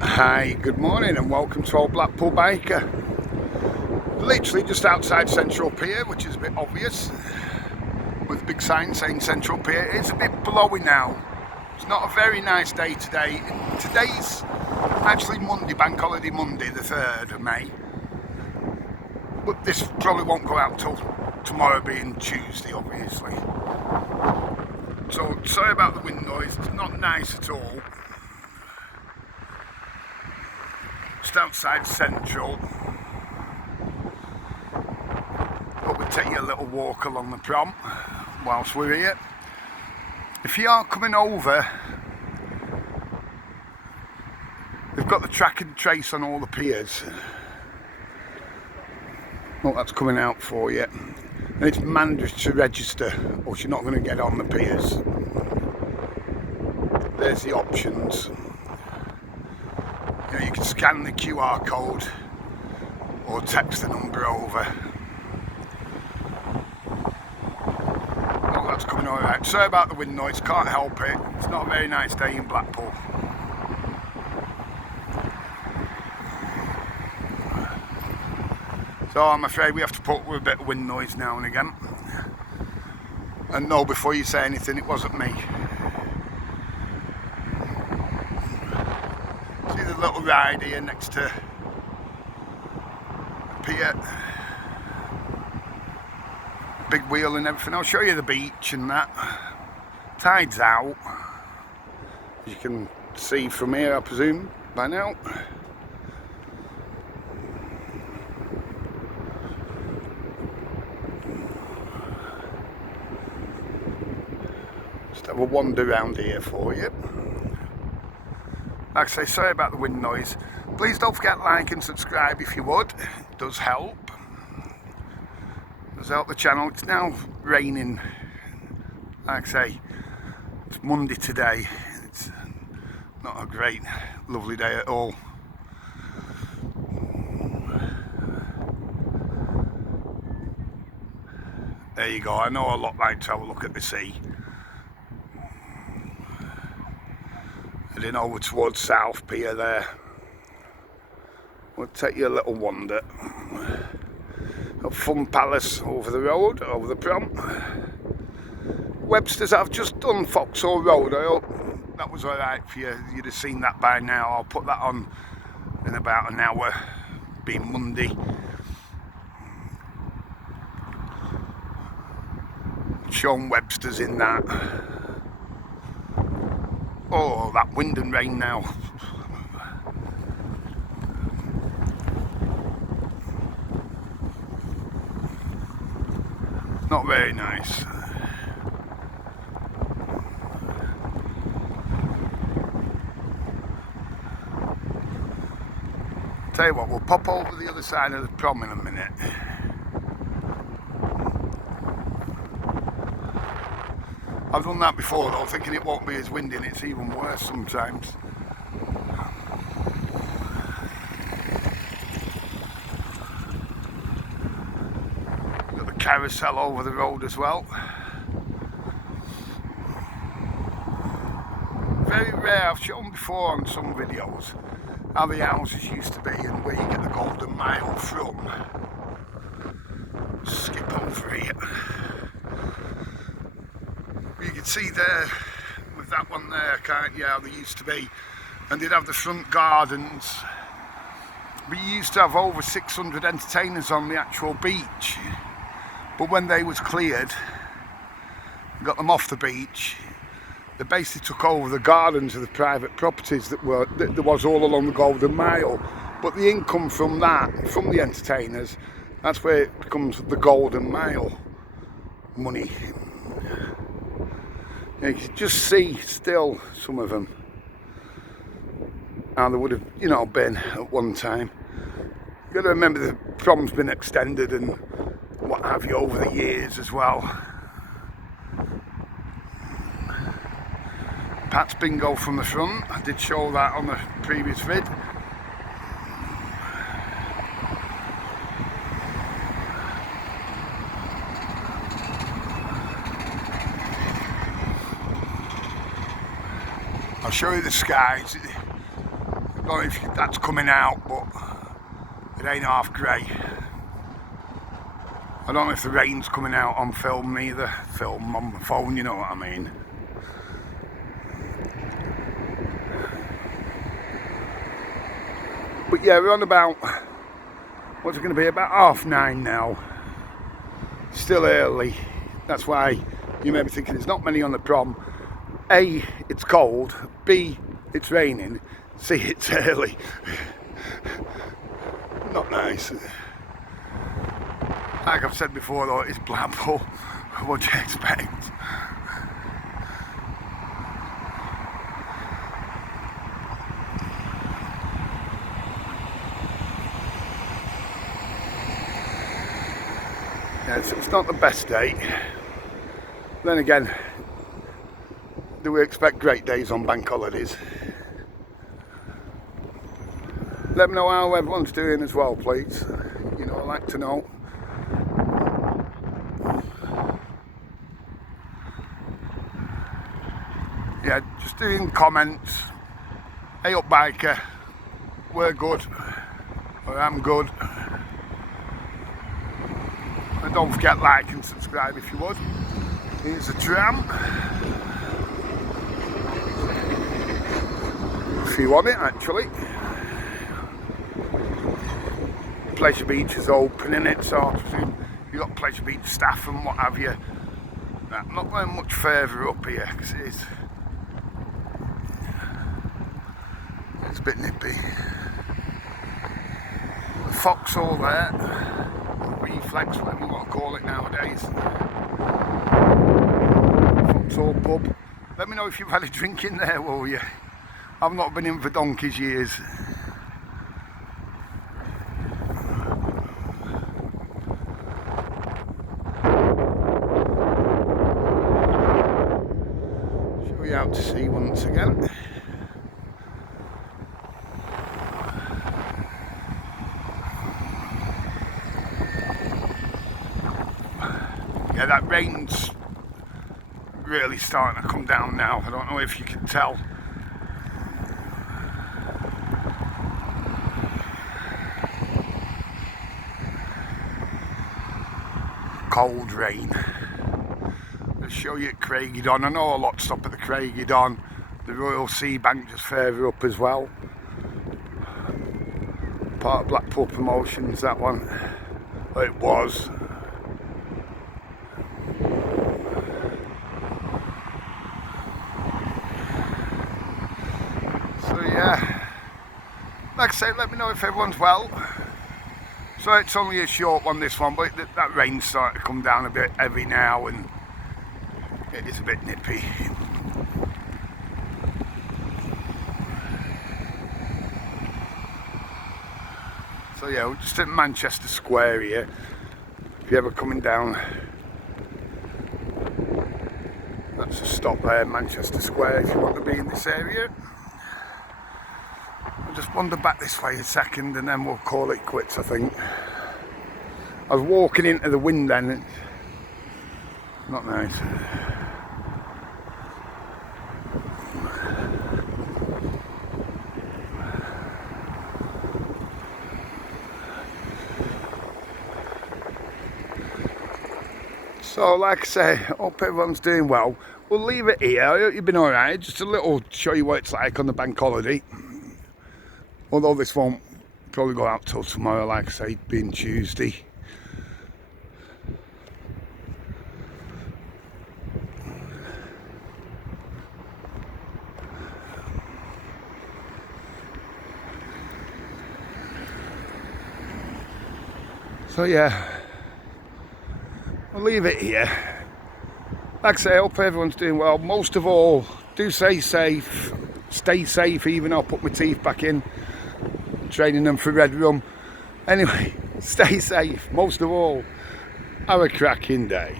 Hi, good morning and welcome to Old Blackpool Biker. Literally just outside Central Pier, which is a bit obvious, with a big sign saying Central Pier. It's a bit blowy now. It's not a very nice day today. Today's actually Monday, Bank Holiday Monday, the 3rd of May. But this probably won't go out till tomorrow being Tuesday, obviously. So, sorry about the wind noise, it's not nice at all. Just outside Central. But we'll take you a little walk along the prom whilst we're here. If you are coming over, they've got the track and trace on all the piers. Well, that's coming out for you. And it's mandatory to register, or you're not going to get on the piers. There's the options. You can scan the QR code or text the number over. Oh, that's coming all right. Sorry about the wind noise, can't help it. It's not a very nice day in Blackpool. So I'm afraid we have to put up with a bit of wind noise now and again. And no, before you say anything, it wasn't me. See the little ride here next to the pier. Big wheel and everything. I'll show you the beach and that. Tide's out. As you can see from here, I presume, by now. Just have a wander around here for you. Like I say, sorry about the wind noise. Please don't forget to like and subscribe if you would. It does help. It does help the channel. It's now raining. Like I say, it's Monday today. It's not a great, lovely day at all. There you go. I know a lot like to have a look at the sea. Heading over towards South Pier there. We'll take you a little wander. A fun palace over the road, over the prom. Webster's, I've just done Foxhall Road. I hope that was alright for you. You'd have seen that by now. I'll put that on in about an hour, being Monday. Sean Webster's in that. Oh, that wind and rain now. Not very nice. Tell you what, we'll pop over the other side of the prom in a minute. I've done that before though, thinking it won't be as windy, and it's even worse sometimes. Got the carousel over the road as well. Very rare, I've shown before on some videos how the houses used to be and where you get the Golden Mile from. Skip over here. You can see there, with that one there, can't you, how they used to be. And they'd have the front gardens. We used to have over 600 entertainers on the actual beach. But when they was cleared, got them off the beach, they basically took over the gardens of the private properties that there was all along the Golden Mile. But the income from that, from the entertainers, that's where it becomes the Golden Mile money. You can just see still some of them how they would have, you know, been at one time. You've got to remember the prom's been extended and what have you over the years as well. Pat's Bingo from the front, I did show that on the previous vid. I'll show you the skies. don't know if that's coming out, but it ain't half grey. I don't know if the rain's coming out on film neither. Film on my phone, you know what I mean. But yeah, we're on about, what's it going to be, about 9:30 now. Still early. That's why you may be thinking there's not many on the prom. A, it's cold. B, it's raining. C, it's early. Not nice. Like I've said before though, it's Blackpool. What do you expect? Yeah, it's not the best day. Then again, do we expect great days on bank holidays? Let me know how everyone's doing as well, please. You know, I'd like to know. Yeah, just doing comments. Hey up biker, we're good, or I'm good. And don't forget like and subscribe if you would. Here's a tram. If you want it actually. Pleasure Beach is open in it, so I presume you've got Pleasure Beach staff and what have you. I'm not going much further up here because it's a bit nippy. The foxhole there, reflex, whatever you want to call it nowadays. Foxhole pub. Let me know if you've had a drink in there, will you? I've not been in for donkey's years. Show you out to sea once again. Yeah, that rain's really starting to come down now. I don't know if you can tell. Cold rain. I'll show you at Craigydon. I know a lot stop at the Craigydon. The Royal Sea Bank just further up as well. Part of Blackpool Promotions, that one. Well, it was. So yeah, like I say, let me know if everyone's well. So it's only a short one, this one, but that rain's starting to come down a bit heavy now and it is a bit nippy. So yeah, we're just at Manchester Square here. If you're ever coming down, that's a stop there, Manchester Square, if you want to be in this area. I'll just wander back this way a second and then we'll call it quits, I think. I was walking into the wind then, it's not nice. So like I say, hope everyone's doing well. We'll leave it here. I hope you've been alright. Just a little show you what it's like on the bank holiday. Although this won't probably go out till tomorrow, like I say, being Tuesday. So yeah, I'll leave it here. Like I say, I hope everyone's doing well. Most of all, do stay safe. Stay safe, even I'll put my teeth back in. Training them for red rum. Anyway, stay safe. Most of all, have a cracking day.